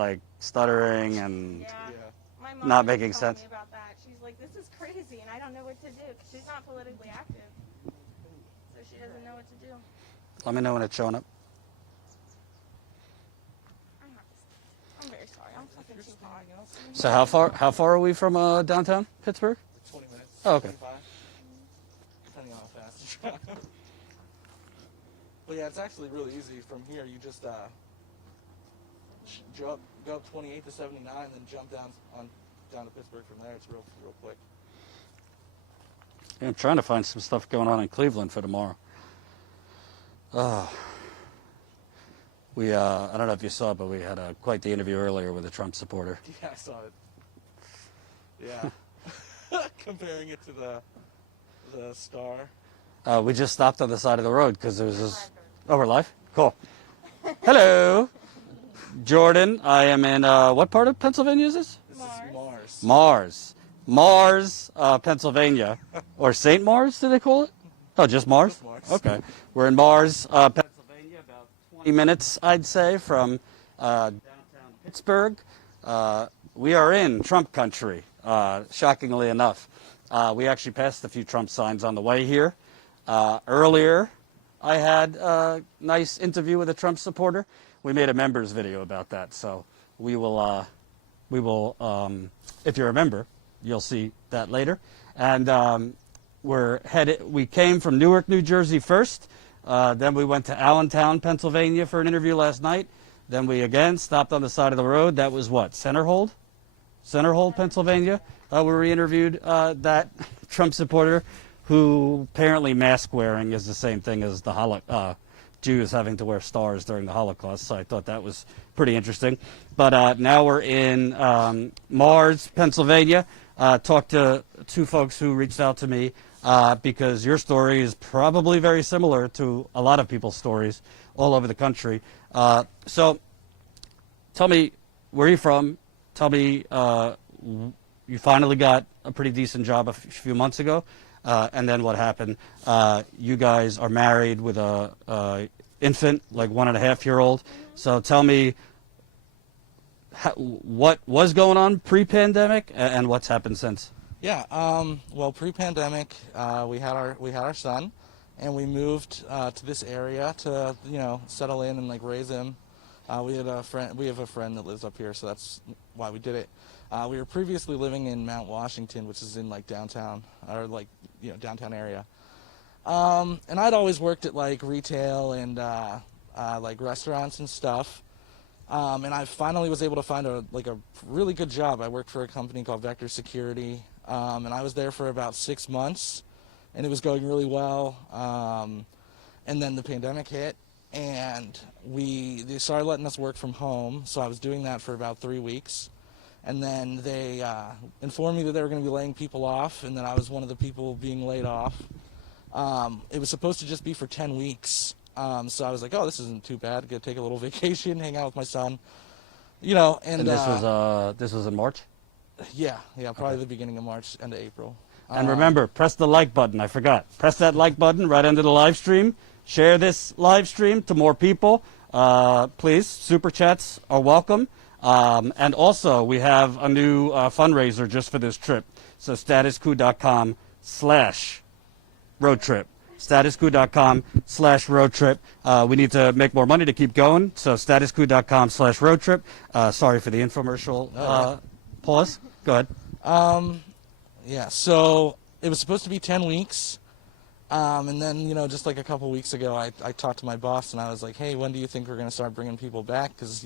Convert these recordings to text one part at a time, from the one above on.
like stuttering and Yeah. My mom not was making telling sense? me about that. She's like, this is crazy, and I don't know what to do, because she's not politically active. So she doesn't know what to do. Let me know when it's showing up. I'm very sorry. I'm fucking too hot. So how far are we from downtown Pittsburgh? Like 20 minutes. Oh, okay. 25, depending on how fast you drive. But yeah, it's actually really easy. From here, you just go up 28 to 79, and then jump down to Pittsburgh from there. It's real quick. Yeah, I'm trying to find some stuff going on in Cleveland for tomorrow. I don't know if you saw, but we had quite the interview earlier with a Trump supporter. Yeah, I saw it. Yeah. Comparing it to the Star. We just stopped on the side of the road because there was this... Oh, we're live? Cool. Hello. Jordan, I am in, what part of Pennsylvania is this? This is Mars. Mars, Pennsylvania. Or St. Mars, do they call it? Oh, just Mars? Just Mars. Okay. We're in Mars, Pennsylvania, about 20 minutes, I'd say, from downtown Pittsburgh. We are in Trump country, shockingly enough. We actually passed a few Trump signs on the way here. Earlier, I had a nice interview with a Trump supporter. We made a members video about that, so we will, if you're a member, you'll see that later. And we came from Newark, New Jersey first. Then we went to Allentown, Pennsylvania for an interview last night. Then we again stopped on the side of the road. That was what, Centerhold, Pennsylvania, where we interviewed that Trump supporter who apparently mask wearing is the same thing as the Jews having to wear stars during the Holocaust. So I thought that was pretty interesting. But now we're in Mars, Pennsylvania. Talked to two folks who reached out to me because your story is probably very similar to a lot of people's stories all over the country. So tell me, where are you from? Tell me, you finally got a pretty decent job a few months ago, and then what happened? You guys are married with a infant, like 1.5-year-old. So tell me, what was going on pre-pandemic and what's happened since? Yeah. Well, pre-pandemic, we had our son, and we moved to this area to settle in and like raise him. We have a friend that lives up here, so that's why we did it. We were previously living in Mount Washington, which is in like downtown, or like downtown area. And I'd always worked at like retail and like restaurants and stuff. And I finally was able to find a really good job. I worked for a company called Vector Security, and I was there for about 6 months, and it was going really well. And then the pandemic hit, and they started letting us work from home. So I was doing that for about 3 weeks, and then they informed me that they were going to be laying people off, and that I was one of the people being laid off. It was supposed to just be for 10 weeks. So I was like, oh, this isn't too bad. Gonna take a little vacation, hang out with my son, And this was in March? Yeah, probably the beginning of March, end of April. And remember, press the like button. I forgot. Press that like button right under the live stream. Share this live stream to more people. Please, super chats are welcome. And also, we have a new fundraiser just for this trip. So statuscoup.com/road trip. statuscoup.com/road trip. We need to make more money to keep going. So statuscoup.com/road trip. Sorry for the infomercial pause. Go ahead. Yeah, so it was supposed to be 10 weeks. And then, just like a couple weeks ago, I talked to my boss and I was like, hey, when do you think we're going to start bringing people back? Because,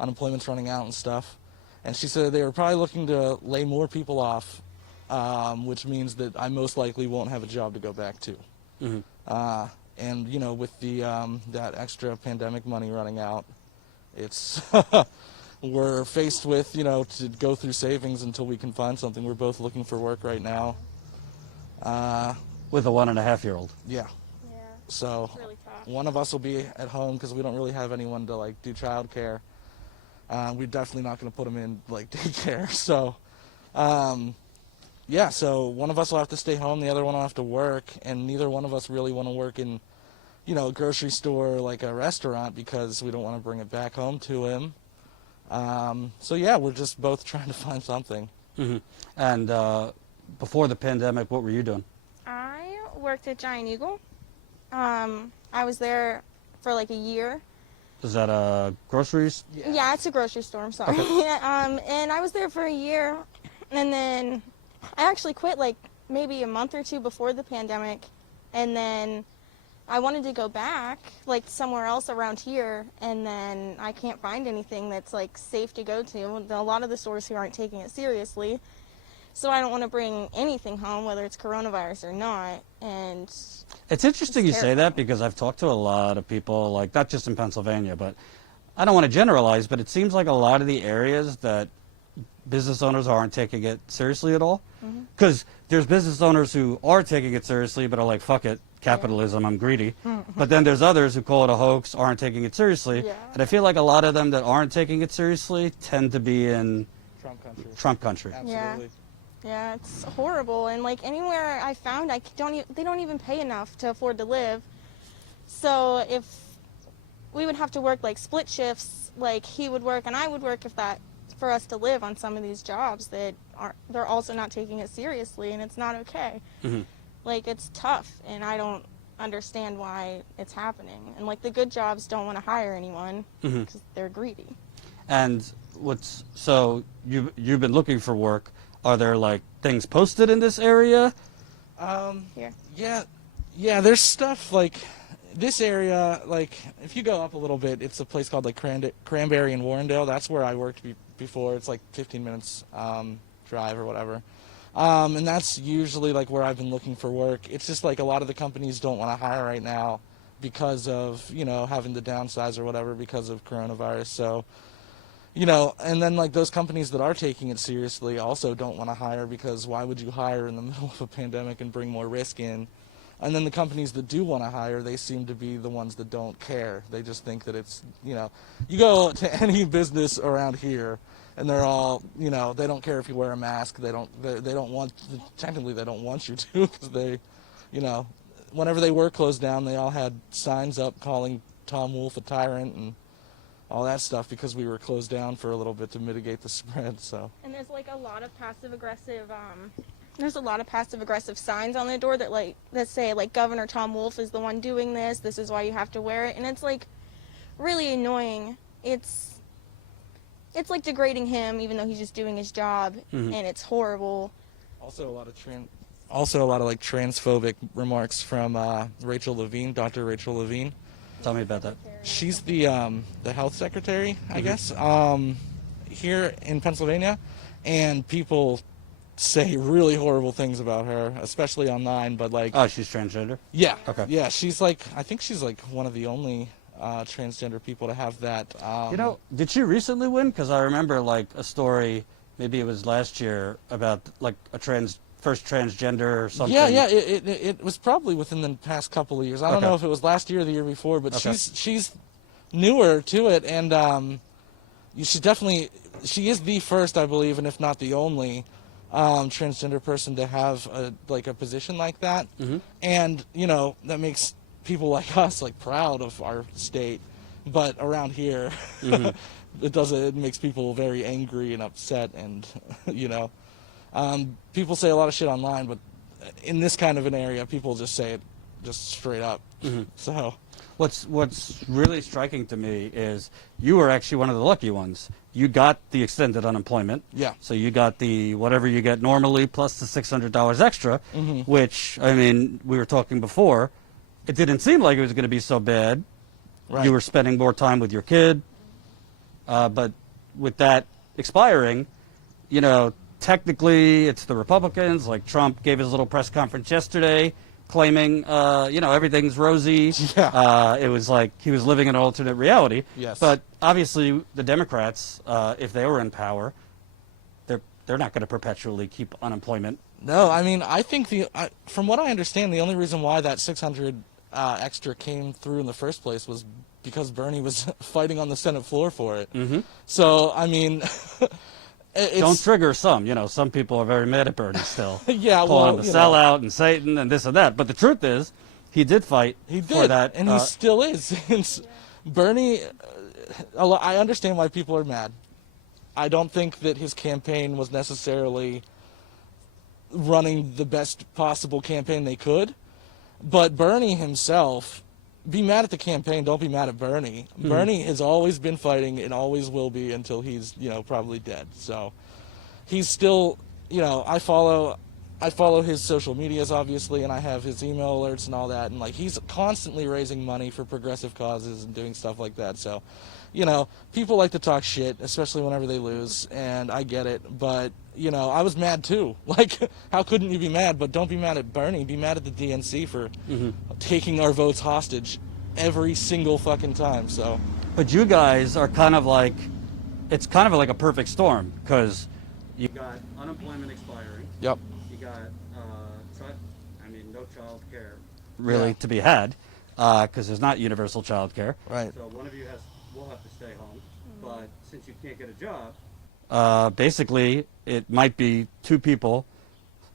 unemployment's running out and stuff. And she said they were probably looking to lay more people off, which means that I most likely won't have a job to go back to. Mm-hmm. And with the that extra pandemic money running out, it's we're faced with to go through savings until we can find something. We're both looking for work right now. With a 1.5-year-old. Yeah. Yeah. So It's really tough. one of us will be at home because we don't really have anyone to do childcare. We're definitely not going to put them in daycare. So. Yeah, so one of us will have to stay home, the other one will have to work, and neither one of us really want to work in, a grocery store or like a restaurant because we don't want to bring it back home to him. So yeah, we're just both trying to find something. Hmm. And before the pandemic, what were you doing? I worked at Giant Eagle. I was there for like a year. Is that groceries? Yeah, it's a grocery store. I'm sorry. Okay. And I was there for a year, and then I actually quit like maybe a month or two before the pandemic, and then I wanted to go back like somewhere else around here, and then I can't find anything that's like safe to go to. A lot of the stores here aren't taking it seriously, so I don't want to bring anything home, whether it's coronavirus or not. And It's interesting you say terrifying. that because I've talked to a lot of people, like not just in Pennsylvania, but I don't want to generalize, but it seems like a lot of the areas that business owners aren't taking it seriously at all. Because there's business owners who are taking it seriously, but are like, fuck it, capitalism, I'm greedy. But then there's others who call it a hoax, aren't taking it seriously. Yeah. And I feel like a lot of them that aren't taking it seriously tend to be in Trump country. Trump country. Absolutely. Yeah, it's horrible. And like anywhere I found, they don't even pay enough to afford to live. So if we would have to work like split shifts, like he would work and I would work if that for us to live on some of these jobs that they're also not taking it seriously, and it's not okay. Mhm. Like it's tough, and I don't understand why it's happening. And like the good jobs don't want to hire anyone because they're greedy. And so you've been looking for work. Are there like things posted in this area? Here. Yeah, there's stuff like this area, like if you go up a little bit, it's a place called like Cranberry and Warrendale. That's where I worked before. It's like 15 minutes drive or whatever. And that's usually like where I've been looking for work. It's just like a lot of the companies don't want to hire right now because of, having to downsize or whatever because of coronavirus. So, and then like those companies that are taking it seriously also don't want to hire because why would you hire in the middle of a pandemic and bring more risk in? And then the companies that do want to hire, they seem to be the ones that don't care. They just think that it's, you go to any business around here and they're all, they don't care if you wear a mask. They don't want, technically they don't want you to because they, whenever they were closed down, they all had signs up calling Tom Wolfe a tyrant and all that stuff because we were closed down for a little bit to mitigate the spread. So. And there's like a lot of passive aggressive. There's a lot of passive aggressive signs on the door that say like Governor Tom Wolfe is the one doing this. This is why you have to wear it, and it's like really annoying. It's like degrading him, even though he's just doing his job, and it's horrible. Also a lot of like transphobic remarks from Rachel Levine, Dr. Rachel Levine. Tell me about that. She's the health secretary, I guess, here in Pennsylvania, and people say really horrible things about her, especially online. But like, Oh, she's transgender? yeah, Okay. yeah, she's like, I think she's like one of the only transgender people to have that. Did she recently win? Because I remember like a story, maybe it was last year, about like a first transgender or something. Yeah, it was probably within the past couple of years. I don't Okay. know if it was last year or the year before, but Okay. she's newer to it, and she is the first, I believe, and if not the only transgender person to have a position like that. And that makes people like us like proud of our state, but around here it makes people very angry and upset, and people say a lot of shit online, but in this kind of an area people just say it just straight up. So What's really striking to me is you were actually one of the lucky ones. You got the extended unemployment. Yeah. So you got the whatever you get normally plus the $600 extra, which, I mean, we were talking before, it didn't seem like it was going to be so bad. Right. You were spending more time with your kid. But with that expiring, technically it's the Republicans. Like Trump gave his little press conference yesterday claiming, everything's rosy. Yeah. It was like he was living in an alternate reality. Yes. But obviously the Democrats, if they were in power, they're not going to perpetually keep unemployment. No, I mean, I think from what I understand, the only reason why that 600 extra came through in the first place was because Bernie was fighting on the Senate floor for it. So, I mean, Don't trigger some. Some people are very mad at Bernie still. Yeah, calling well, him a sellout and Satan and this and that. But the truth is, he did fight for that. and he still is. Bernie, I understand why people are mad. I don't think that his campaign was necessarily running the best possible campaign they could. But Bernie himself, be mad at the campaign, don't be mad at Bernie. Bernie has always been fighting and always will be until he's, probably dead. So he's still, I follow his social medias, obviously, and I have his email alerts and all that, and, like, he's constantly raising money for progressive causes and doing stuff like that. So, people like to talk shit, especially whenever they lose, and I get it, but, I was mad too. Like, how couldn't you be mad? But don't be mad at Bernie. Be mad at the DNC for taking our votes hostage every single fucking time, so. But you guys are kind of like, it's kind of like a perfect storm, because you got unemployment expiring. Yep. You got, no child care really to be had, because there's not universal child care. Right. So one of you will have to stay home. But since you can't get a job, basically it might be two people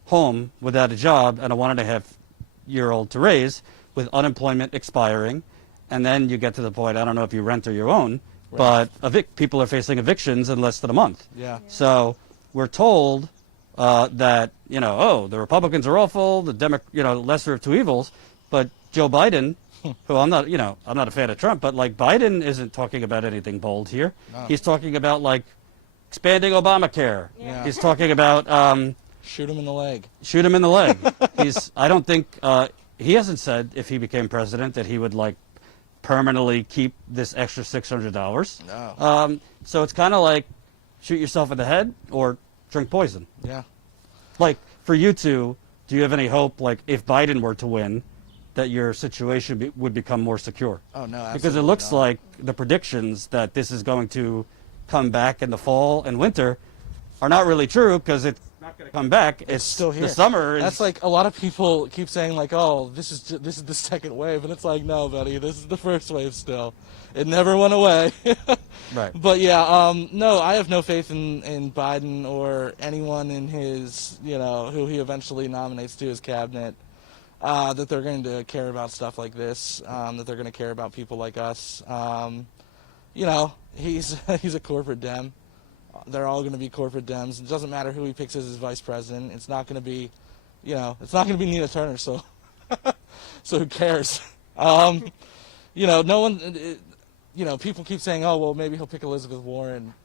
home without a job and a 1.5-year-old to raise with unemployment expiring. And then you get to the point, I don't know if you rent or you own, but people are facing evictions in less than a month. Yeah. So we're told that, the Republicans are awful, the lesser of two evils, but Joe Biden, who I'm not a fan of Trump, but, like, Biden isn't talking about anything bold here. No. He's talking about, like, expanding Obamacare. Yeah. He's talking about Shoot him in the leg. shoot him in the leg. I don't think he hasn't said if he became president that he would, like, permanently keep this extra $600. No. So it's kind of like shoot yourself in the head or drink poison. Yeah. Like, for you two, do you have any hope, like, if Biden were to win, that your situation would become more secure? Oh, no, absolutely Because it looks not. like the predictions that this is going to come back in the fall and winter are not really true, because it's not going to come back. It's still here. The summer is... That's like a lot of people keep saying, like, oh, this is the second wave, and it's like, no, buddy, this is the first wave still. It never went away. Right. But yeah, no, I have no faith in Biden or anyone in his, who he eventually nominates to his cabinet, that they're going to care about stuff like this, that they're going to care about people like us. He's a corporate Dem. They're all going to be corporate Dems. It doesn't matter who he picks as his vice president. It's not going to be, it's not going to be Nina Turner. So, so who cares? No one. People keep saying, oh, well, maybe he'll pick Elizabeth Warren,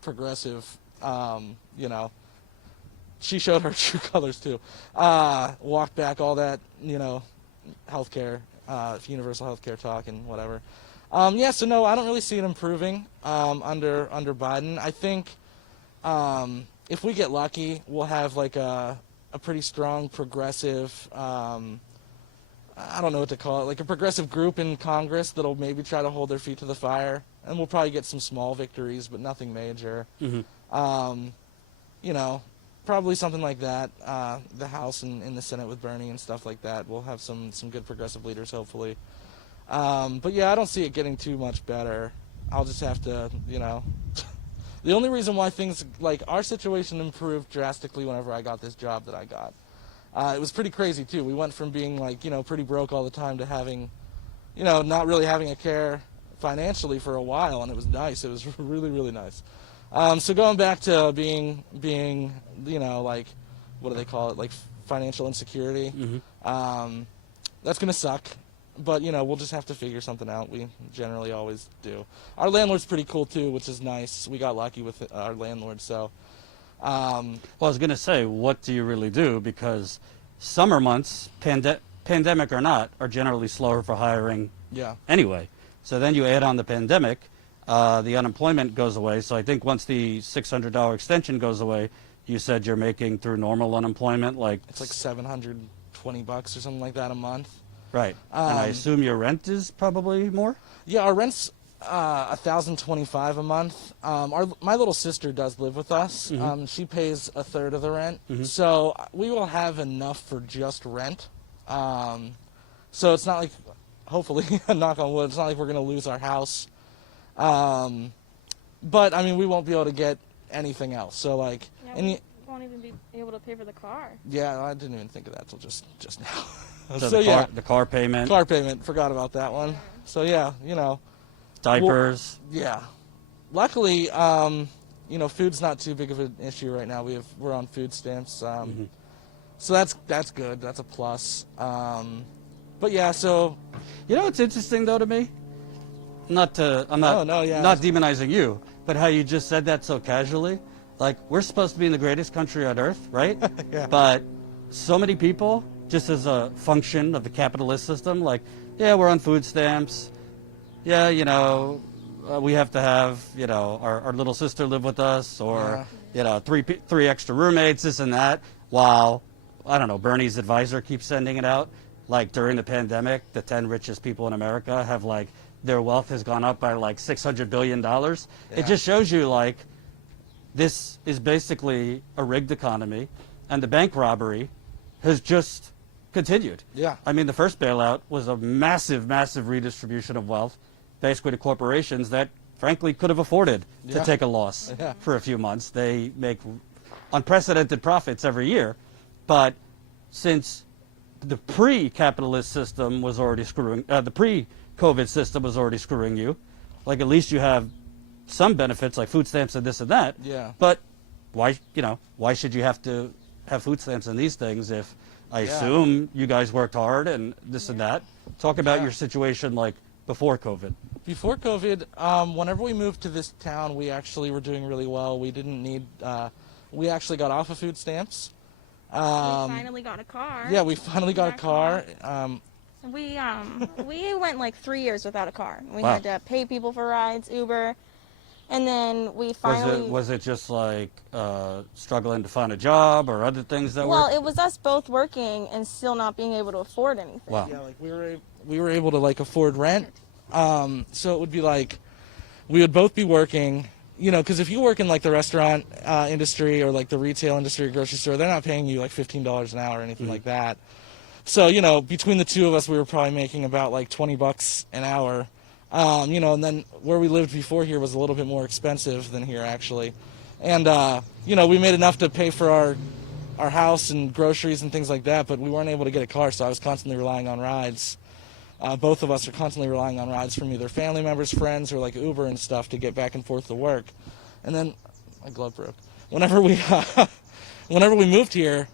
progressive. She showed her true colors too. Walked back all that, healthcare, universal healthcare talk and whatever. So no, I don't really see it improving under Biden. I think if we get lucky, we'll have like a pretty strong progressive, I don't know what to call it, like a progressive group in Congress that'll maybe try to hold their feet to the fire, and we'll probably get some small victories, but nothing major. Probably something like that. The House and the Senate with Bernie and stuff like that. We'll have some good progressive leaders, hopefully. But yeah, I don't see it getting too much better. I'll just have to, the only reason why things, like, our situation improved drastically whenever I got this job that I got. It was pretty crazy, too. We went from being, like, pretty broke all the time to having, not really having a care financially for a while, and it was nice. It was really, really nice. So going back to being, like, what do they call it, like financial insecurity, that's going to suck. But, we'll just have to figure something out. We generally always do. Our landlord's pretty cool, too, which is nice. We got lucky with our landlord, so... Well, I was going to say, what do you really do? Because summer months, pandemic or not, are generally slower for hiring anyway. So then you add on the pandemic, the unemployment goes away. So I think once the $600 extension goes away, you said you're making through normal unemployment like... It's like $720 or something like that a month. Right. And I assume your rent is probably more? Yeah, our rent's $1,025 a month. My little sister does live with us. She pays a third of the rent. So we will have enough for just rent. So it's not like, hopefully, knock on wood, it's not like we're going to lose our house. But, I mean, we won't be able to get anything else. So, like... We won't even be able to pay for the car. Yeah, I didn't even think of that till just now. So the car payment. Car payment, forgot about that one. So yeah, Diapers. Yeah. Luckily, food's not too big of an issue right now. We're on food stamps, so that's good. That's a plus. But yeah, so You know what's interesting though to me? I'm not yeah. not demonizing you, but how you just said that so casually. Like, we're supposed to be in the greatest country on earth, right? Yeah. But so many people, just as a function of the capitalist system, like, yeah, we're on food stamps. Yeah, we have to have, our little sister live with us, or, three extra roommates, this and that. While, I don't know, Bernie's advisor keeps sending it out. Like, during the pandemic, the 10 richest people in America have, like, their wealth has gone up by, like, $600 billion. Yeah. It just shows you, like, this is basically a rigged economy, and the bank robbery has just continued. Yeah. I mean, the first bailout was a massive, massive redistribution of wealth, basically to corporations that, frankly, could have afforded to Yeah. take a loss Yeah. for a few months. They make unprecedented profits every year, but since the pre-capitalist system was already screwing, the pre-COVID system was already screwing you, like, at least you have some benefits like food stamps and this and that. Yeah. But why should you have to have food stamps and these things if I Yeah. assume you guys worked hard and this and that? Talk about Yeah. your situation like before COVID. Before COVID, whenever we moved to this town, we actually were doing really well. We didn't need. We actually got off of food stamps. We finally got a car. Yeah, we finally got a Back car. We went like 3 years without a car. We Wow. had to pay people for rides, Uber, and then we finally. Was it just like struggling to find a job or other things that Well, were? it was us both working and still not being able to afford anything. Wow. Yeah, like we were able to like afford rent. So it would be like we would both be working. Because if you work in like the restaurant industry or like the retail industry or grocery store, they're not paying you like $15 an hour or anything like that. So, between the two of us, we were probably making about like $20 an hour. And then where we lived before here was a little bit more expensive than here actually. And, we made enough to pay for our house and groceries and things like that, but we weren't able to get a car, so I was constantly relying on rides. Both of us are constantly relying on rides from either family members, friends, or like Uber and stuff to get back and forth to work. And then my glove broke. Whenever we moved here,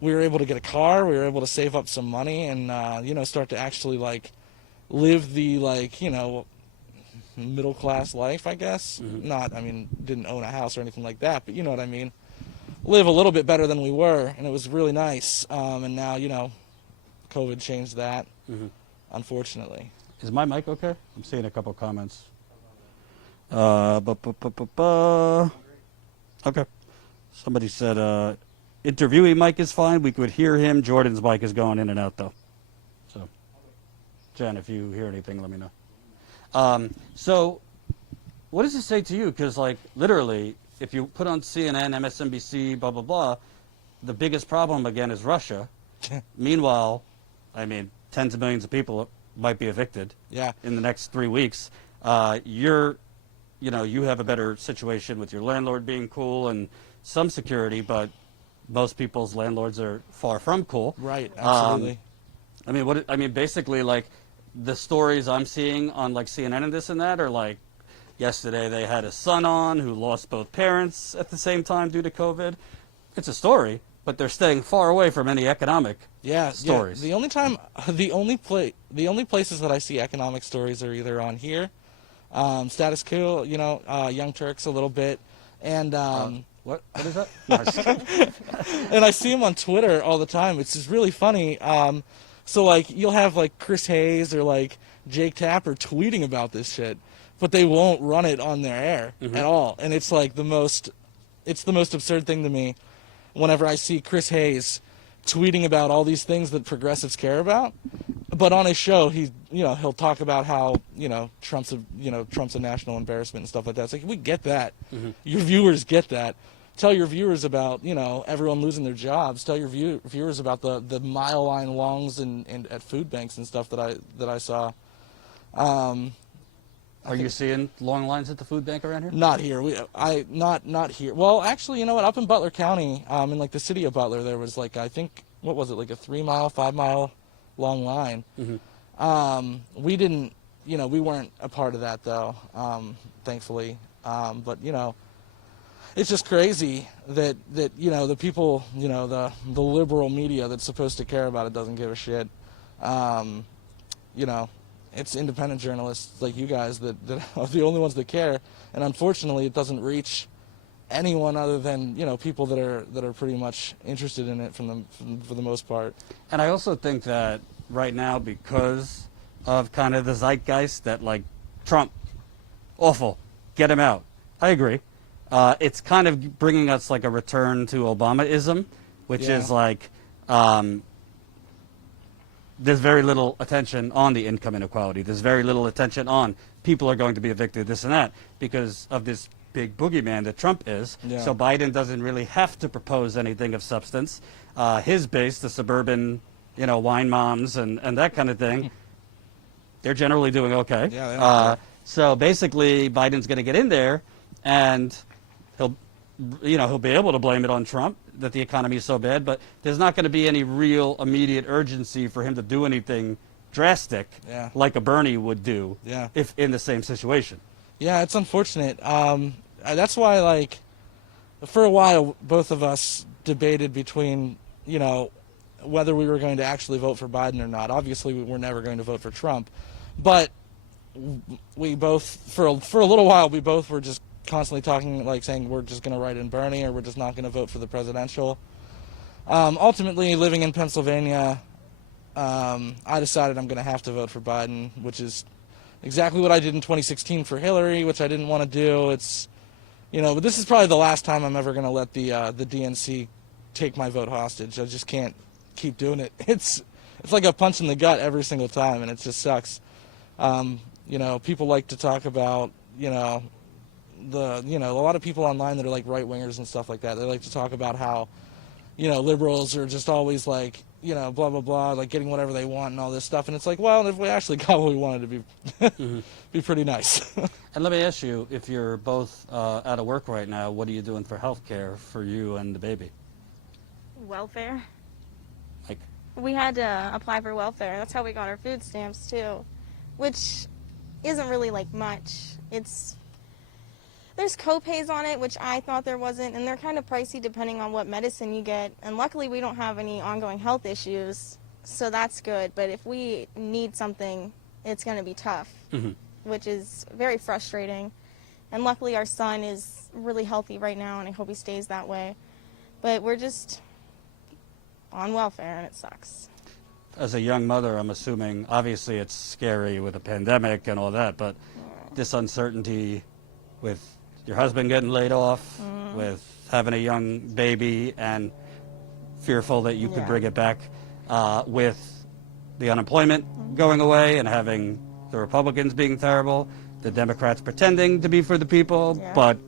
we were able to get a car. We were able to save up some money and start to actually like live the middle class life, I guess. Didn't own a house or anything like that, but you know what I mean. Live a little bit better than we were, and it was really nice. And now COVID changed that, unfortunately. Is my mic okay? I'm seeing a couple comments. Okay. Somebody said interviewee mic is fine. We could hear him. Jordan's mic is going in and out though. So, Jen, if you hear anything, let me know. So, what does it say to you? Because like literally, if you put on CNN, MSNBC, blah blah blah, the biggest problem again is Russia. Meanwhile, I mean, tens of millions of people might be evicted. Yeah. In the next 3 weeks. You have a better situation with your landlord being cool and some security, but most people's landlords are far from cool. Right. Absolutely. Basically, like the stories I'm seeing on like CNN and this and that are like, yesterday they had a son on who lost both parents at the same time due to COVID. It's a story, but they're staying far away from any economic stories. Yeah. The only places that I see economic stories are either on here, Status Coup, Young Turks a little bit, and what is that? No, and I see them on Twitter all the time. It's just really funny. So like you'll have like Chris Hayes or like Jake Tapper tweeting about this shit, but they won't run it on their air at all, and it's like the most absurd thing to me. Whenever I see Chris Hayes tweeting about all these things that progressives care about, but on his show he'll talk about how Trump's a national embarrassment and stuff like that. It's like, we get that. Your viewers get that. Tell your viewers about everyone losing their jobs. Tell your viewers about the mile line longs and at food banks and stuff that I saw. Are you seeing long lines at the food bank around here? Not here. Not here. Well, actually, you know what? Up in Butler County, in like the city of Butler, there was like, I think, what was it, like a 3 mile, 5 mile long line. We didn't, we weren't a part of that though, thankfully. But it's just crazy that the people, the liberal media that's supposed to care about it doesn't give a shit. It's independent journalists like you guys that are the only ones that care, and unfortunately it doesn't reach anyone other than people that are pretty much interested in it for the most part. And I also think that right now, because of kind of the zeitgeist that, like, Trump, awful, get him out. I agree. It's kind of bringing us like a return to Obamaism, which is like there's very little attention on the income inequality. There's very little attention on people are going to be evicted, this and that, because of this big boogeyman that Trump is. Yeah. So Biden doesn't really have to propose anything of substance. His base, the suburban, wine moms and that kind of thing, they're generally doing okay. Yeah, they are. So basically, Biden's going to get in there, and he'll be able to blame it on Trump that the economy is so bad, but there's not going to be any real immediate urgency for him to do anything drastic like a Bernie would do if in the same situation. Yeah, it's unfortunate. That's why, like, for a while, both of us debated between, whether we were going to actually vote for Biden or not. Obviously, we were never going to vote for Trump, but we both, for a little while, we both were just constantly talking, like saying we're just going to write in Bernie or we're just not going to vote for the presidential. Ultimately, living in Pennsylvania, I decided I'm going to have to vote for Biden, which is exactly what I did in 2016 for Hillary, which I didn't want to do. It's, but this is probably the last time I'm ever going to let the DNC take my vote hostage. I just can't keep doing it. It's like a punch in the gut every single time, and it just sucks. People like to talk about, a lot of people online that are like right-wingers and stuff like that, they like to talk about how, liberals are just always like, blah, blah, blah, like getting whatever they want and all this stuff. And it's like, well, if we actually got what we wanted to be, be pretty nice. And let me ask you, if you're both out of work right now, what are you doing for health care for you and the baby? Welfare. Like, We had to apply for welfare. That's how we got our food stamps, too, which isn't really like much. There's co-pays on it, which I thought there wasn't, and they're kind of pricey depending on what medicine you get. And luckily, we don't have any ongoing health issues, so that's good. But if we need something, it's going to be tough, which is very frustrating. And luckily, our son is really healthy right now, and I hope he stays that way. But we're just on welfare, and it sucks. as a young mother, I'm assuming, obviously it's scary with a pandemic and all that, but this uncertainty with your husband getting laid off, with having a young baby and fearful that you could bring it back, with the unemployment going away and having the Republicans being terrible, the Democrats pretending to be for the people, but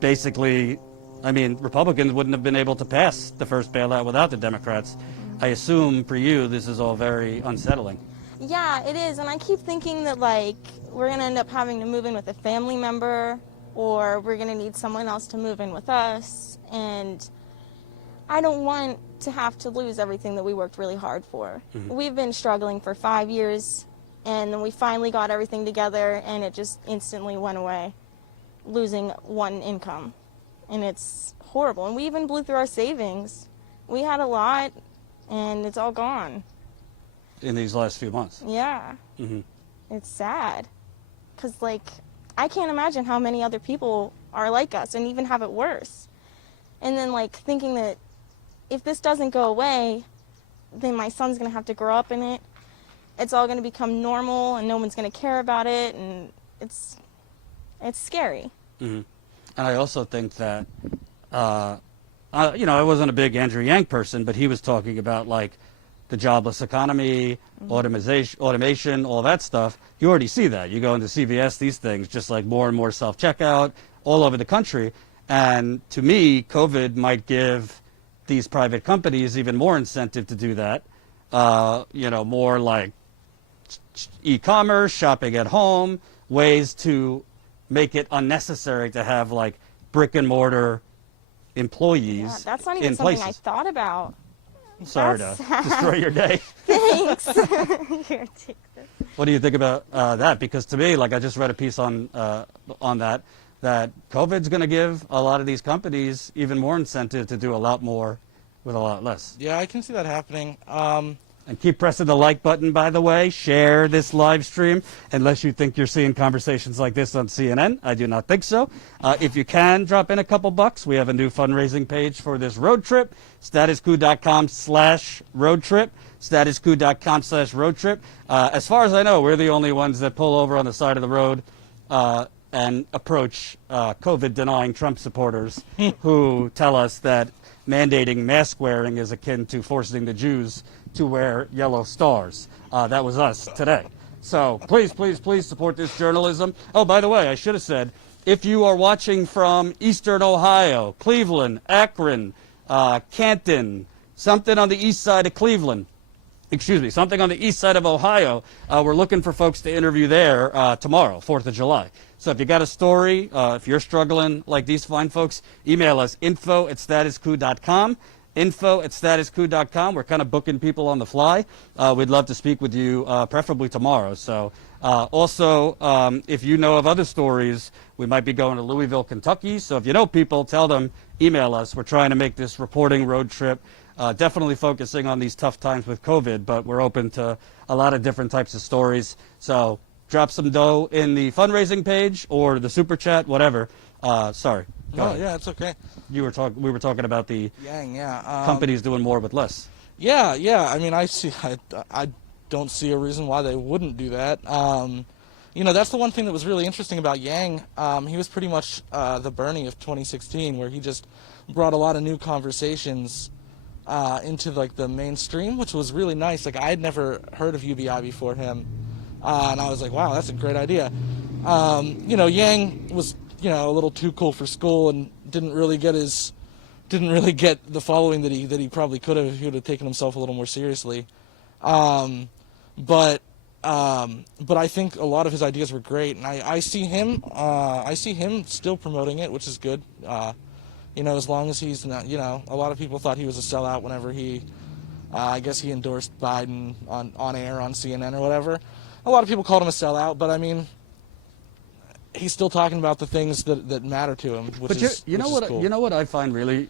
basically, I mean, Republicans wouldn't have been able to pass the first bailout without the Democrats. I assume for you, this is all very unsettling. Yeah, it is, and I keep thinking that, like, we're going to end up having to move in with a family member, or we're going to need someone else to move in with us, and I don't want to have to lose everything that we worked really hard for. We've been struggling for 5 years, and then we finally got everything together, and it just instantly went away, losing one income, and it's horrible. And we even blew through our savings. We had a lot, and it's all gone. In these last few months. Yeah. It's sad. Because, like, I can't imagine how many other people are like us and even have it worse. And then, like, thinking that if this doesn't go away, then my son's going to have to grow up in it. It's all going to become normal, and no one's going to care about it, and it's scary. And I also think that, you know, I wasn't a big Andrew Yang person, but he was talking about, like, the jobless economy, automation, all that stuff. You already see that. You go into CVS, these things, just like more and more self-checkout all over the country. And to me, COVID might give these private companies even more incentive to do that. You know, more like e-commerce, shopping at home, ways to make it unnecessary to have like brick and mortar employees. Yeah, that's not even in something places. I thought about. Sorry That's to sad. destroy your day. Thanks. You're ridiculous. What do you think about that? Because to me, like I just read a piece on that that COVID's going to give a lot of these companies even more incentive to do a lot more with a lot less. Yeah, I can see that happening. And keep pressing the like button, by the way. Share this live stream, unless you think you're seeing conversations like this on CNN. I do not think so. If you can drop in a couple bucks, we have a new fundraising page for this road trip, statuscoup.com/road trip, statuscoup.com/road trip. As far as I know, we're the only ones that pull over on the side of the road and approach COVID-denying Trump supporters who tell us that mandating mask wearing is akin to forcing the Jews to wear yellow stars. That was us today. So please, please, please support this journalism. Oh, by the way, I should have said, if you are watching from Eastern Ohio, Cleveland, Akron, Canton, something on the east side of Cleveland, something on the east side of Ohio, we're looking for folks to interview there tomorrow, 4th of July. So if you got a story, if you're struggling like these fine folks, email us, info@statuscoup.com. info@statuscoup.com. We're kind of booking people on the fly. We'd love to speak with you, preferably tomorrow. So also, if you know of other stories, we might be going to Louisville, Kentucky. So if you know people, tell them, email us. We're trying to make this reporting road trip definitely focusing on these tough times with COVID, but we're open to a lot of different types of stories. So drop some dough in the fundraising page or the super chat, whatever. Sorry. Go ahead. Yeah, it's okay. We were talking about the Yang, companies doing more with less. Yeah. I mean, I don't see a reason why they wouldn't do that. That's the one thing that was really interesting about Yang. He was pretty much the Bernie of 2016, where he just brought a lot of new conversations into like the mainstream, which was really nice. Like, I had never heard of UBI before him, and I was like, wow, that's a great idea. Yang was a little too cool for school and didn't really get the following that he probably could have if he would have taken himself a little more seriously. But I think a lot of his ideas were great, and I see him still promoting it, which is good. As long as he's not, a lot of people thought he was a sellout whenever I guess he endorsed Biden on air on CNN or whatever. A lot of people called him a sellout, but I mean, he's still talking about the things that matter to him, which is cool. You know what I find really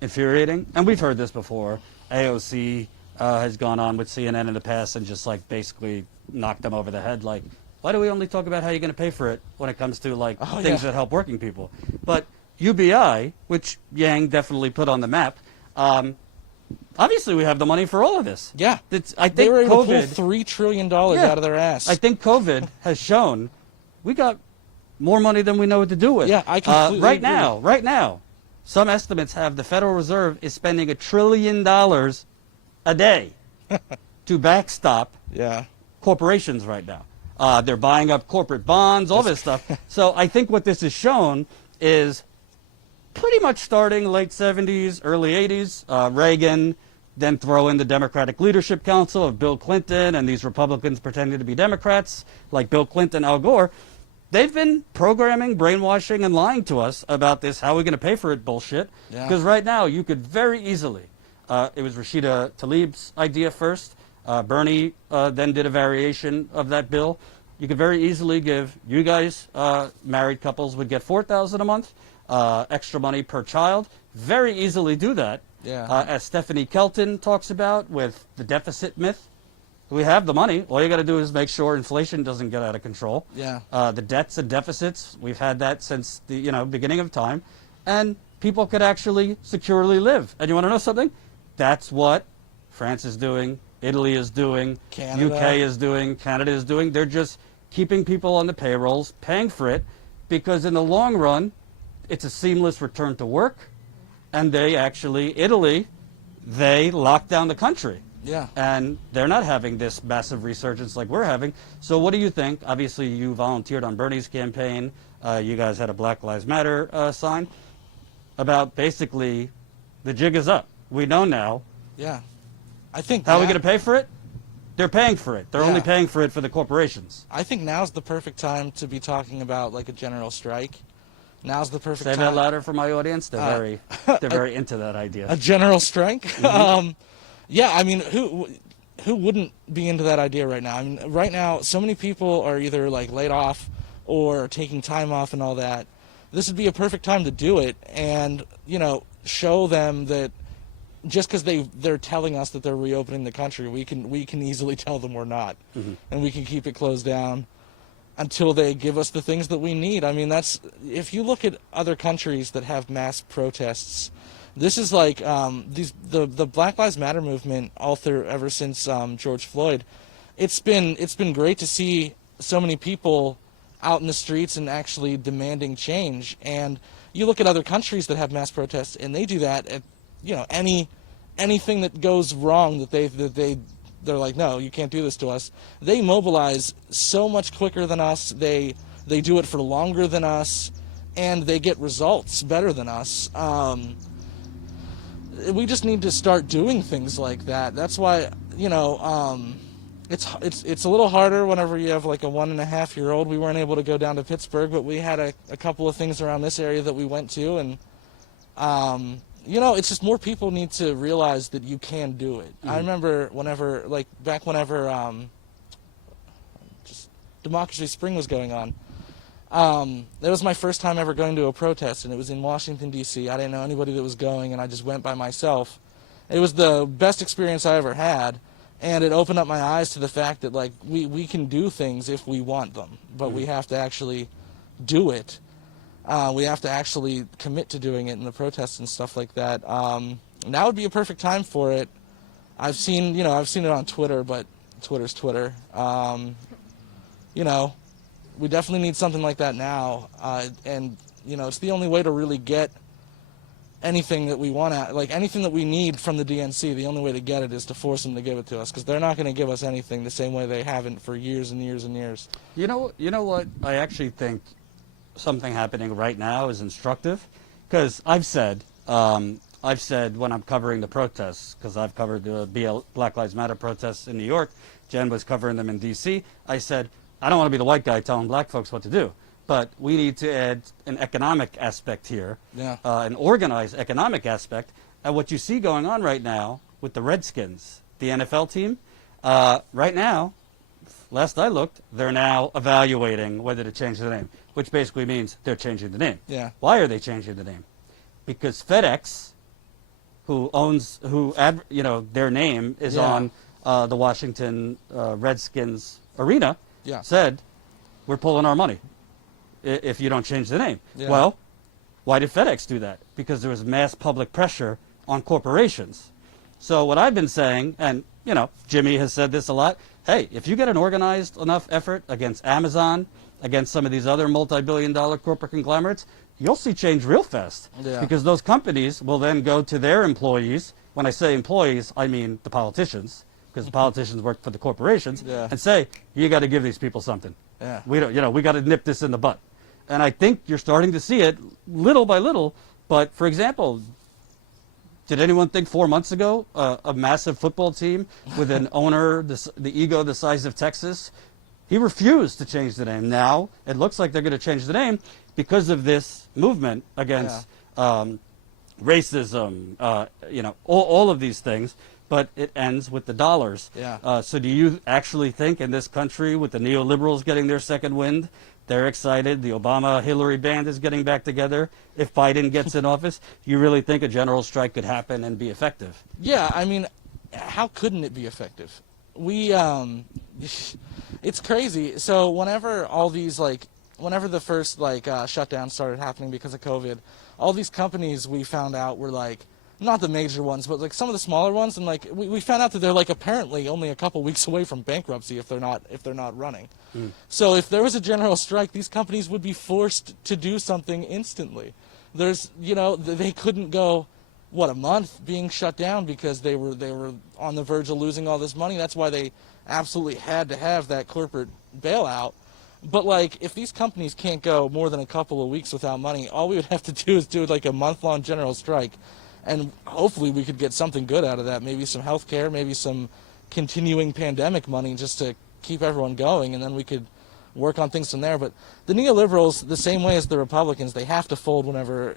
infuriating, and we've heard this before. AOC has gone on with CNN in the past and just like basically knocked them over the head. Like, why do we only talk about how you're going to pay for it when it comes to like things that help working people? But UBI, which Yang definitely put on the map, obviously we have the money for all of this. Yeah, I think they were able COVID, to pull $3 trillion out of their ass. I think COVID has shown we got more money than we know what to do with. Yeah, I completely right agree. Right now, some estimates have the Federal Reserve is spending $1 trillion a day to backstop corporations right now. They're buying up corporate bonds, all this stuff. So I think what this has shown is pretty much starting late 70s, early 80s, Reagan, then throw in the Democratic Leadership Council of Bill Clinton and these Republicans pretending to be Democrats like Bill Clinton, Al Gore. They've been programming, brainwashing, and lying to us about this, how are we going to pay for it bullshit. Because right now, you could very easily, it was Rashida Tlaib's idea first, Bernie then did a variation of that bill. You could very easily give, you guys, married couples would get $4,000 a month, extra money per child. Very easily do that. As Stephanie Kelton talks about with the deficit myth. We have the money. All you got to do is make sure inflation doesn't get out of control. The debts and deficits, we've had that since the beginning of time, and people could actually securely live. And you want to know something? That's what France is doing, Italy is doing, Canada. UK is doing, Canada is doing. They're just keeping people on the payrolls, paying for it, because in the long run, it's a seamless return to work. And Italy, they locked down the country. And they're not having this massive resurgence like we're having. So what do you think? Obviously, you volunteered on Bernie's campaign. You guys had a Black Lives Matter sign about basically the jig is up. We know now. I think how are we going to pay for it? They're paying for it. They're only paying for it for the corporations. I think now's the perfect time to be talking about like a general strike. Now's the perfect time. Say that louder for my audience. They're very into that idea. A general strike? Yeah, I mean, who wouldn't be into that idea right now? I mean, right now, so many people are either like laid off or taking time off and all that. this would be a perfect time to do it, and show them that just because they're telling us that they're reopening the country, we can easily tell them we're not, and we can keep it closed down until they give us the things that we need. I mean, if you look at other countries that have mass protests, this is like the Black Lives Matter movement ever since George Floyd. It's been great to see so many people out in the streets and actually demanding change. And you look at other countries that have mass protests, and they do that at anything that goes wrong that they're like, no, you can't do this to us. They mobilize so much quicker than us. They do it for longer than us, and they get results better than us. We just need to start doing things like that. That's why it's a little harder whenever you have like a 1.5-year-old. We weren't able to go down to Pittsburgh, but we had a couple of things around this area that we went to, and it's just more people need to realize that you can do it. I remember whenever just Democracy Spring was going on. That was my first time ever going to a protest, and it was in Washington, D.C. I didn't know anybody that was going, and I just went by myself. It was the best experience I ever had, and it opened up my eyes to the fact that like we can do things if we want them, but we have to actually do it. We have to actually commit to doing it in the protests and stuff like that. Now would be a perfect time for it. I've seen it on Twitter, but Twitter's Twitter. We definitely need something like that now, and it's the only way to really get anything that we want, like anything that we need from the DNC. The only way to get it is to force them to give it to us, because they're not going to give us anything the same way they haven't for years and years and years. You know what? I actually think something happening right now is instructive, because I've said when I'm covering the protests, because I've covered the Black Lives Matter protests in New York, Jen was covering them in D.C., I said, I don't want to be the white guy telling black folks what to do, but we need to add an economic aspect here, an organized economic aspect. And what you see going on right now with the Redskins, the NFL team, right now, last I looked, they're now evaluating whether to change the name, which basically means they're changing the name. Yeah. Why are they changing the name? Because FedEx, their name is on the Washington Redskins arena, said, we're pulling our money if you don't change the name. Yeah. Well, why did FedEx do that? Because there was mass public pressure on corporations. So what I've been saying, and Jimmy has said this a lot, hey, if you get an organized enough effort against Amazon, against some of these other multi-billion-dollar corporate conglomerates, you'll see change real fast. Yeah. Because those companies will then go to their employees. When I say employees, I mean the politicians, because the politicians work for the corporations, and say, you got to give these people something. Yeah. We don't, we got to nip this in the butt. And I think you're starting to see it little by little. But for example, did anyone think 4 months ago a massive football team with an owner, the ego the size of Texas, he refused to change the name. Now it looks like they're going to change the name because of this movement against racism, all of these things. But it ends with the dollars. Yeah. So do you actually think in this country, with the neoliberals getting their second wind, they're excited, the Obama-Hillary band is getting back together, if Biden gets in office, you really think a general strike could happen and be effective? Yeah, I mean, how couldn't it be effective? It's crazy. So whenever the first shutdown started happening because of COVID, all these companies we found out were like, not the major ones, but like some of the smaller ones, and like we found out that they're like apparently only a couple weeks away from bankruptcy if they're not running. So if there was a general strike, these companies would be forced to do something instantly. They couldn't go a month being shut down because they were on the verge of losing all this money. That's why they absolutely had to have that corporate bailout. But like, if these companies can't go more than a couple of weeks without money, all we would have to do is do like a month-long general strike. And hopefully we could get something good out of that. Maybe some health care, maybe some continuing pandemic money just to keep everyone going, and then we could work on things from there. But the neoliberals, the same way as the Republicans, they have to fold whenever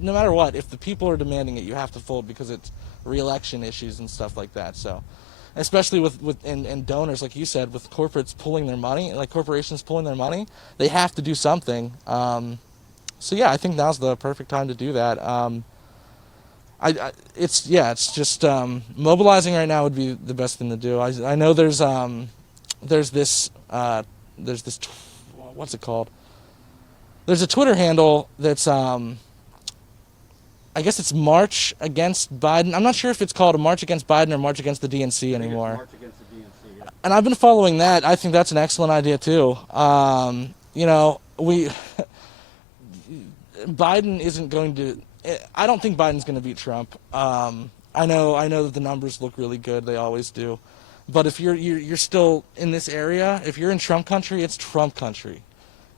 no matter what. If the people are demanding it, you have to fold because it's re-election issues and stuff like that. So, especially with donors, like you said, with corporates pulling their money, like corporations pulling their money, they have to do something. So yeah, I think now's the perfect time to do that. It's just mobilizing right now would be the best thing to do. I know there's this what's it called? There's a Twitter handle that's I guess it's March Against Biden. I'm not sure if it's called a March Against Biden or March Against the DNC anymore. March Against the DNC, yeah. And I've been following that. I think that's an excellent idea too. You know, Biden isn't going to. I don't think Biden's going to beat Trump. I know that the numbers look really good. They always do. But if you're still in this area, if you're in Trump country, it's Trump country.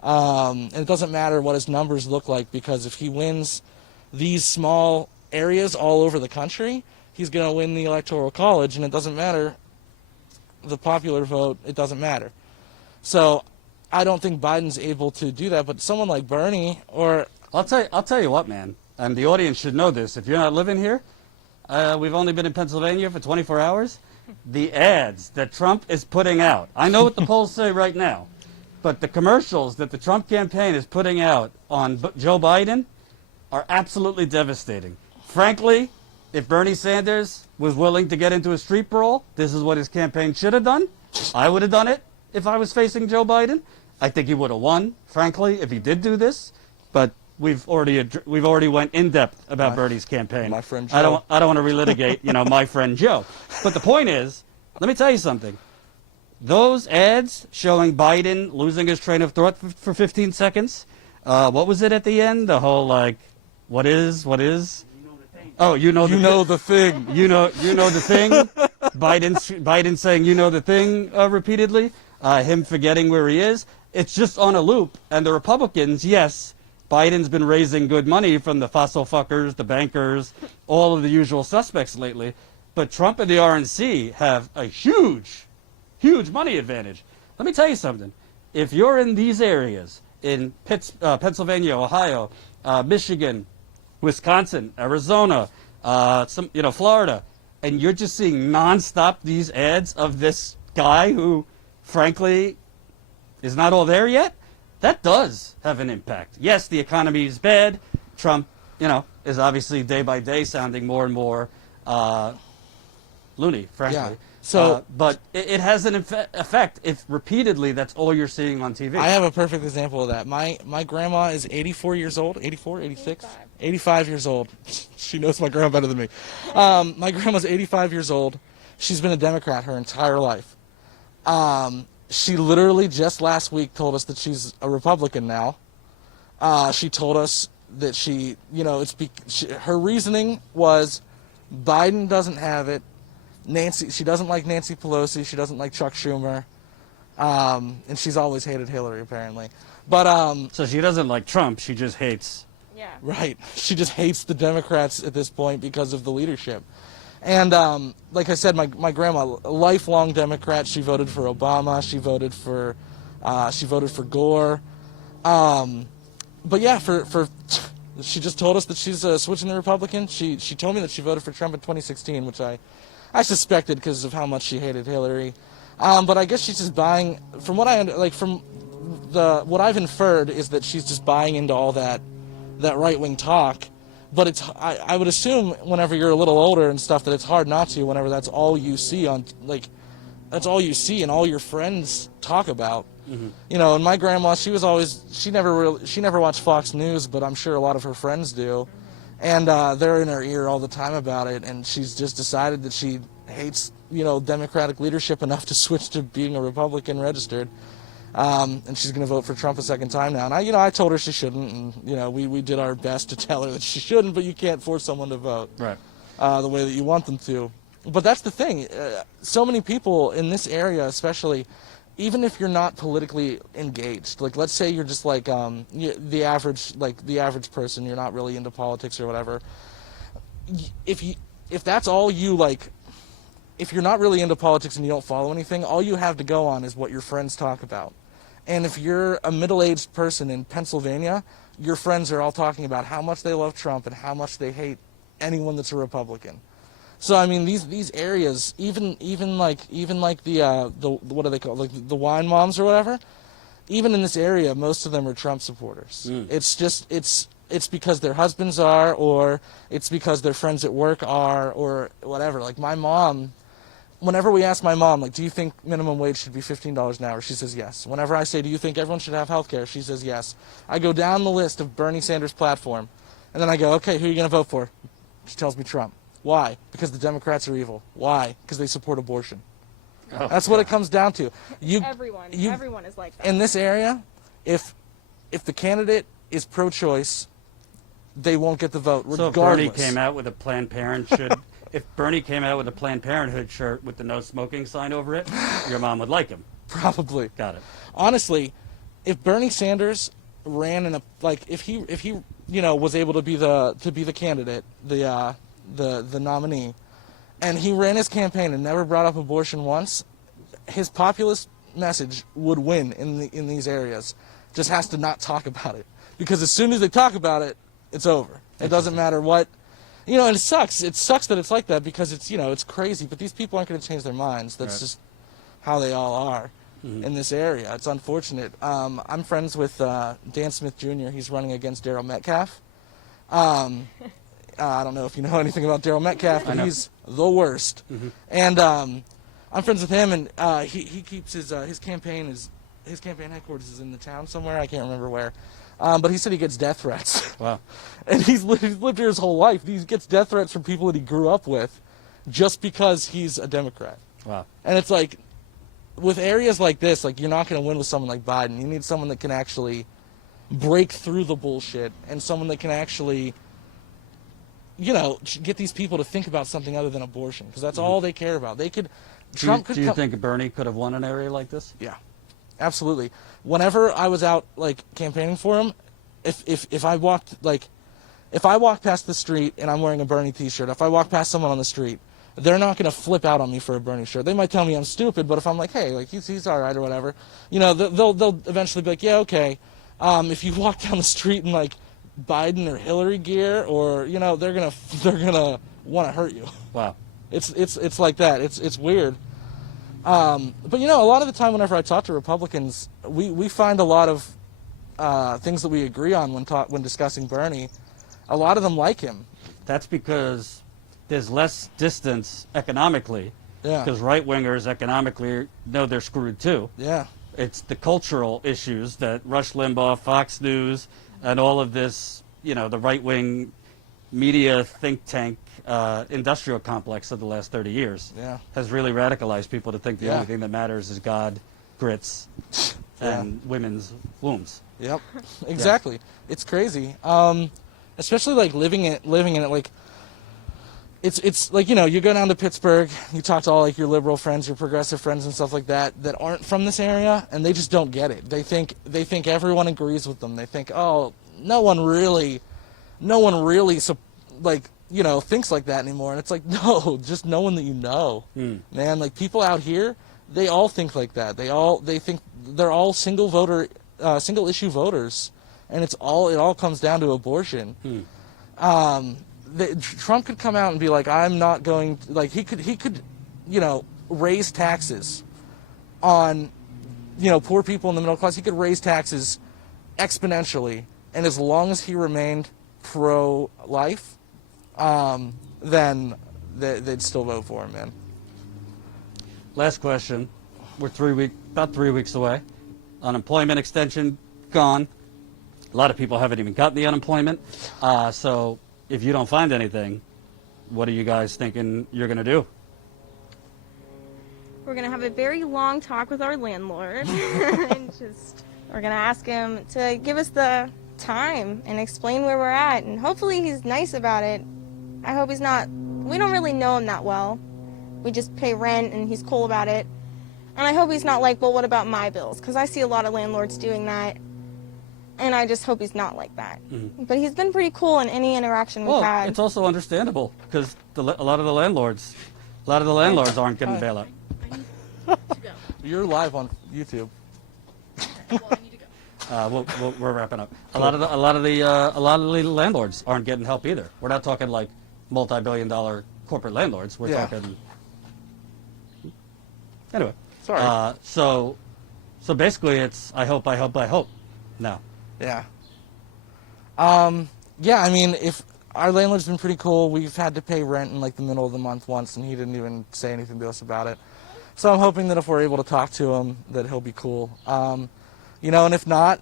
And it doesn't matter what his numbers look like, because if he wins these small areas all over the country, he's going to win the Electoral College, and it doesn't matter the popular vote. It doesn't matter. So I don't think Biden's able to do that. But someone like Bernie or I'll tell you what, man, and the audience should know this. If you're not living here, we've only been in Pennsylvania for 24 hours. The ads that Trump is putting out, I know what the polls say right now, but the commercials that the Trump campaign is putting out on Joe Biden are absolutely devastating. Frankly, if Bernie Sanders was willing to get into a street brawl, this is what his campaign should have done. I would have done it if I was facing Joe Biden. I think he would have won, frankly, if he did do this. But we've already went in depth about Bernie's campaign. My friend Joe. I don't want to relitigate, my friend Joe. But the point is, let me tell you something. Those ads showing Biden losing his train of thought for 15 seconds. What was it at the end? The whole what is? Oh, you know the thing. You know the thing. Biden saying the thing repeatedly. Him forgetting where he is. It's just on a loop. And the Republicans, yes, Biden's been raising good money from the fossil fuckers, the bankers, all of the usual suspects lately. But Trump and the RNC have a huge money advantage. Let me tell you something. If you're in these areas, in Pennsylvania, Ohio, Michigan, Wisconsin, Arizona, Florida, and you're just seeing nonstop these ads of this guy who, frankly, is not all there yet, that does have an impact. Yes, the economy is bad. Trump, is obviously day by day sounding more and more loony, frankly. Yeah. So, but it has an effect if repeatedly that's all you're seeing on TV. I have a perfect example of that. My grandma is 84 years old, 84, 86? 85 years old. She knows my grandma better than me. My grandma's 85 years old. She's been a Democrat her entire life. She literally just last week told us that she's a Republican now. She told us that her reasoning was Biden doesn't have it. She doesn't like Nancy Pelosi. She doesn't like Chuck Schumer. And she's always hated Hillary, apparently. But so she doesn't like Trump. She just hates. Yeah. Right. She just hates the Democrats at this point because of the leadership. And like I said, my grandma, a lifelong Democrat. She voted for Obama. She voted for Gore. But yeah, she just told us that she's switching to Republican. She told me that she voted for Trump in 2016, which I suspected because of how much she hated Hillary. But I guess she's just buying. From what what I've inferred is that she's just buying into all that right-wing talk. But I would assume whenever you're a little older and stuff that it's hard not to. Whenever that's all you see that's all you see and all your friends talk about. Mm-hmm. And my grandma, she never watched Fox News, but I'm sure a lot of her friends do. And they're in her ear all the time about it, and she's just decided that she hates, Democratic leadership enough to switch to being a Republican registered. And she's going to vote for Trump a second time now. And I told her she shouldn't, and we did our best to tell her that she shouldn't, but you can't force someone to vote the way that you want them to. But that's the thing. So many people in this area, especially, even if you're not politically engaged, like let's say you're just like the average person, you're not really into politics or whatever. If that's all you like, if you're not really into politics and you don't follow anything, all you have to go on is what your friends talk about. And if you're a middle-aged person in Pennsylvania, your friends are all talking about how much they love Trump and how much they hate anyone that's a Republican. So I mean, these areas, even like the what do they call, like the wine moms or whatever, even in this area, most of them are Trump supporters. Mm. It's just, it's because their husbands are, or it's because their friends at work are, or whatever. Like my mom, whenever we ask my mom, like, do you think minimum wage should be $15 an hour? She says yes. Whenever I say, do you think everyone should have health care? She says yes. I go down the list of Bernie Sanders' platform, and then I go, okay, who are you going to vote for? She tells me Trump. Why? Because the Democrats are evil. Why? Because they support abortion. Oh, That's what it comes down to. Everyone is like that. In this area, if the candidate is pro-choice, they won't get the vote, regardless. So if Bernie came out with a Planned Parenthood, if Bernie came out with a Planned Parenthood shirt with the no smoking sign over it, your mom would like him. Probably. Got it. Honestly, if Bernie Sanders ran in a, like, if he was able to be the candidate, the nominee, and he ran his campaign and never brought up abortion once, his populist message would win in these areas. Just has to not talk about it, because as soon as they talk about it, it's over. It doesn't matter what, and it sucks. It sucks that it's like that, because it's crazy. But these people aren't going to change their minds. That's just how they all are in this area. It's unfortunate. I'm friends with Dan Smith Jr. He's running against Daryl Metcalf. I don't know if you know anything about Daryl Metcalf, but he's the worst. And I'm friends with him, and he keeps his campaign headquarters is in the town somewhere. I can't remember where. But he said he gets death threats. Wow. And he's lived here his whole life. He gets death threats from people that he grew up with just because he's a Democrat. Wow. And it's like, with areas like this, like, you're not going to win with someone like Biden. You need someone that can actually break through the bullshit, and someone that can actually, get these people to think about something other than abortion, because that's all they care about. Trump could do you think Bernie could have won an area like this? Yeah. Absolutely. Whenever I was out, like, campaigning for him, if I walked past the street and I'm wearing a Bernie t-shirt, if I walk past someone on the street, they're not going to flip out on me for a Bernie shirt. They might tell me I'm stupid, but if I'm like, hey, like, he's all right or whatever, they'll eventually be like, yeah, okay. If you walk down the street in, like, Biden or Hillary gear, or, they're gonna want to hurt you. Wow. It's like that. It's weird. But a lot of the time whenever I talk to Republicans, we find a lot of things that we agree on when discussing Bernie. A lot of them like him. That's because there's less distance economically. Yeah. Because right-wingers economically know they're screwed too. Yeah. It's the cultural issues that Rush Limbaugh, Fox News, and all of this, the right-wing media think tank industrial complex of the last 30 years has really radicalized people to think the only thing that matters is God, grits, and women's wombs. Yep, exactly. It's crazy. Especially like living in it. Like, it's like, you go down to Pittsburgh, you talk to all like your liberal friends, your progressive friends, and stuff like that aren't from this area, and they just don't get it. They think everyone agrees with them. They think, oh, no one really like, thinks like that anymore. And it's like, no, just no one that you know. Man, like, people out here, they all think like that. They think they're all single issue voters, and it all comes down to abortion. Trump could come out and be like, I'm not going, like, he could raise taxes on poor people in the middle class. He could raise taxes exponentially, and as long as he remained pro-life, then they'd still vote for him, man. Last question. We're about 3 weeks away. Unemployment extension gone. A lot of people haven't even gotten the unemployment. So if you don't find anything, what are you guys thinking you're going to do? We're going to have a very long talk with our landlord. And we're going to ask him to give us the time and explain where we're at. And hopefully he's nice about it. I hope he's not. We don't really know him that well. We just pay rent and he's cool about it. And I hope he's not like, well, what about my bills? Because I see a lot of landlords doing that. And I just hope he's not like that. But he's been pretty cool in any interaction we've had. It's also understandable because a lot of the landlords aren't getting bailout. I need to go. You're live on YouTube. Well, I need to go. We're wrapping up. A lot of the landlords aren't getting help either. We're not talking like multi-billion-dollar corporate landlords. We're talking. Anyway. Sorry. So So basically, it's I hope, I hope, I hope. No. Yeah. Yeah, I mean, if our landlord's been pretty cool. We've had to pay rent in like the middle of the month once, and he didn't even say anything to us about it. So I'm hoping that if we're able to talk to him, that he'll be cool. You know, and if not,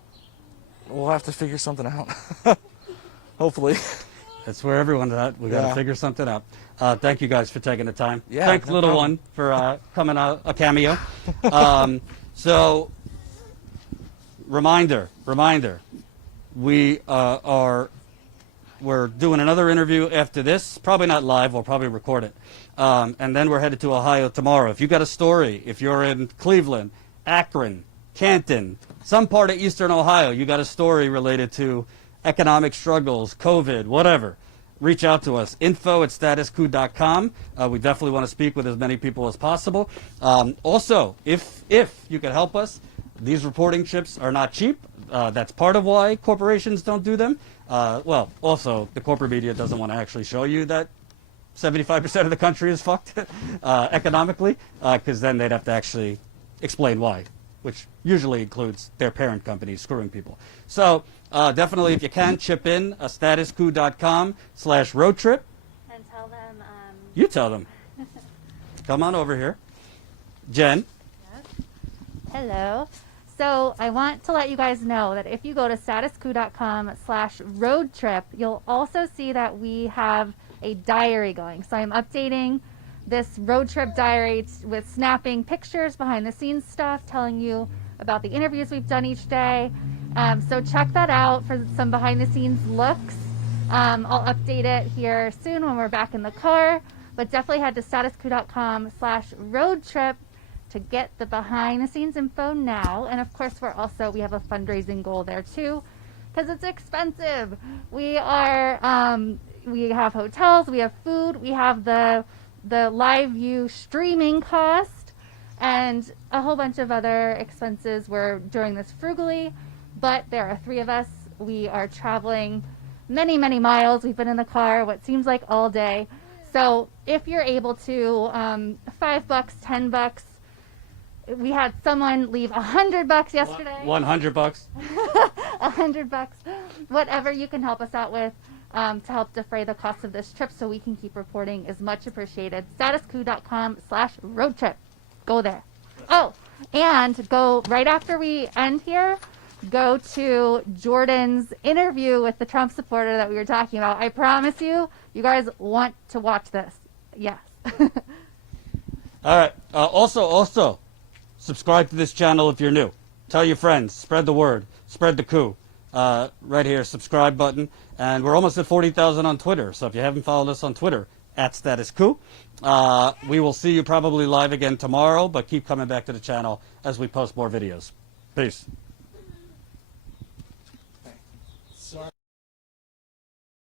we'll have to figure something out. Hopefully. That's where everyone's at. We got to figure something out. Thank you guys for taking the time. Yeah, Thanks, no little problem. one, for coming out a cameo. So, reminder. We're doing another interview after this. Probably not live. We'll probably record it. And then we're headed to Ohio tomorrow. If you got a story, if you're in Cleveland, Akron, Canton, some part of Eastern Ohio, you got a story related to economic struggles, COVID, whatever, reach out to us. info@statuscoup.com. We definitely want to speak with as many people as possible. Also, if you could help us, these reporting trips are not cheap. That's part of why corporations don't do them. Well, also, the corporate media doesn't want to actually show you that 75% of the country is fucked economically, because then they'd have to actually explain why, which usually includes their parent company screwing people. So definitely, if you can, chip in, statuscoup.com/road trip. And tell them. You tell them. Come on over here. Jen. Hello. So I want to let you guys know that if you go to statuscoup.com/road trip, you'll also see that we have a diary going. So I'm updating this road trip diary with snapping pictures, behind the scenes stuff, telling you about the interviews we've done each day. So check that out for some behind the scenes looks. I'll update it here soon when we're back in the car, but definitely head to statuscoup.com/road trip to get the behind the scenes info now. And of course, we have a fundraising goal there too, because it's expensive. We have hotels, we have food, we have the live view streaming cost, and a whole bunch of other expenses. We're doing this frugally, but there are 3 of us. We are traveling many, many miles. We've been in the car what seems like all day. So if you're able to, $5, $10, we had someone leave $100 yesterday. $100. $100, whatever you can help us out with to help defray the cost of this trip so we can keep reporting is much appreciated. statuscoup.com/road trip. Go there. Oh, and go right after we end here, go to Jordan's interview with the Trump supporter that we were talking about. I promise you, you guys want to watch this. Yes. All right. Also, subscribe to this channel if you're new. Tell your friends. Spread the word. Spread the coup. Right here, subscribe button. And we're almost at 40,000 on Twitter. So if you haven't followed us on Twitter, @StatusCoop. We will see you probably live again tomorrow, but keep coming back to the channel as we post more videos. Peace.